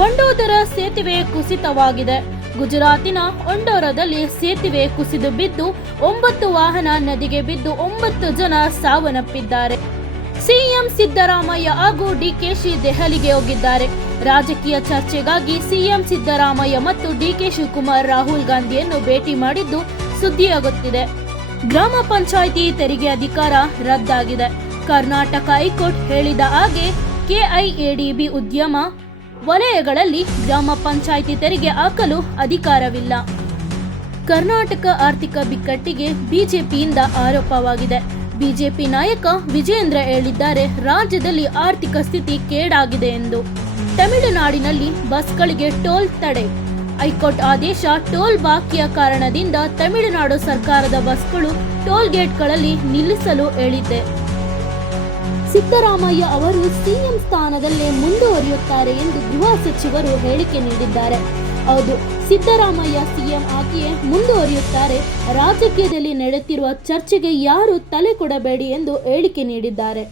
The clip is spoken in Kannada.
ಒಂಡೋದರ ಸೇತುವೆ ಕುಸಿತವಾಗಿದೆ. ಗುಜರಾತಿನ ಒಂಡೋರದಲ್ಲಿ ಸೇತುವೆ ಕುಸಿದು ಬಿದ್ದು ಒಂಬತ್ತು ವಾಹನ ನದಿಗೆ ಬಿದ್ದು ಒಂಬತ್ತು ಜನ ಸಾವನ್ನಪ್ಪಿದ್ದಾರೆ. ಸಿಎಂ ಸಿದ್ದರಾಮಯ್ಯ ಹಾಗೂ ಡಿಕೆಶಿ ದೆಹಲಿಗೆ ಹೋಗಿದ್ದಾರೆ. ರಾಜಕೀಯ ಚರ್ಚೆಗಾಗಿ ಸಿಎಂ ಸಿದ್ದರಾಮಯ್ಯ ಮತ್ತು ಡಿಕೆ ಶಿವಕುಮಾರ್ ರಾಹುಲ್ ಗಾಂಧಿಯನ್ನು ಭೇಟಿ ಮಾಡಿದ್ದು ಸುದ್ದಿಯಾಗುತ್ತಿದೆ. ಗ್ರಾಮ ಪಂಚಾಯಿತಿ ತೆರಿಗೆ ಅಧಿಕಾರ ರದ್ದಾಗಿದೆ. ಕರ್ನಾಟಕ ಹೈಕೋರ್ಟ್ ಹೇಳಿದ ಹಾಗೆ ಕೆಐಎಡಿಬಿ ಉದ್ಯಮ ವಲಯಗಳಲ್ಲಿ ಗ್ರಾಮ ಪಂಚಾಯಿತಿ ತೆರಿಗೆ ಹಾಕಲು ಅಧಿಕಾರವಿಲ್ಲ. ಕರ್ನಾಟಕ ಆರ್ಥಿಕ ಬಿಕ್ಕಟ್ಟಿಗೆ ಬಿಜೆಪಿಯಿಂದ ಆರೋಪವಾಗಿದೆ. ಬಿಜೆಪಿ ನಾಯಕ ವಿಜೇಂದ್ರ ಹೇಳಿದ್ದಾರೆ, ರಾಜ್ಯದಲ್ಲಿ ಆರ್ಥಿಕ ಸ್ಥಿತಿ ಕೇಡಾಗಿದೆ ಎಂದು. ತಮಿಳುನಾಡಿನಲ್ಲಿ ಬಸ್ಗಳಿಗೆ ಟೋಲ್ ತಡೆ. ಹೈಕೋರ್ಟ್ ಆದೇಶ ಟೋಲ್ ಬಾಕಿಯ ಕಾರಣದಿಂದ ತಮಿಳುನಾಡು ಸರ್ಕಾರದ ಬಸ್ಗಳು ಟೋಲ್ ಗೇಟ್ಗಳಲ್ಲಿ ನಿಲ್ಲಿಸಲು ಹೇಳಿದ್ದೆ ಸಿದ್ದರಾಮಯ್ಯ ಅವರು ಸಿಎಂ ಸ್ಥಾನದಲ್ಲೇ ಮುಂದುವರಿಯುತ್ತಾರೆ ಎಂದು ಗೃಹ ಸಚಿವರು ಹೇಳಿಕೆ ನೀಡಿದ್ದಾರೆ. ಹೌದು, ಸಿದ್ದರಾಮಯ್ಯ ಸಿಎಂ ಆಗಿಯೇ ಮುಂದುವರಿಯುತ್ತಾರೆ. ರಾಜಕೀಯದಲ್ಲಿ ನಡೆಯುತ್ತಿರುವ ಚರ್ಚೆಗೆ ಯಾರು ತಲೆ ಕೊಡಬೇಡಿ ಎಂದು ಹೇಳಿಕೆ ನೀಡಿದ್ದಾರೆ.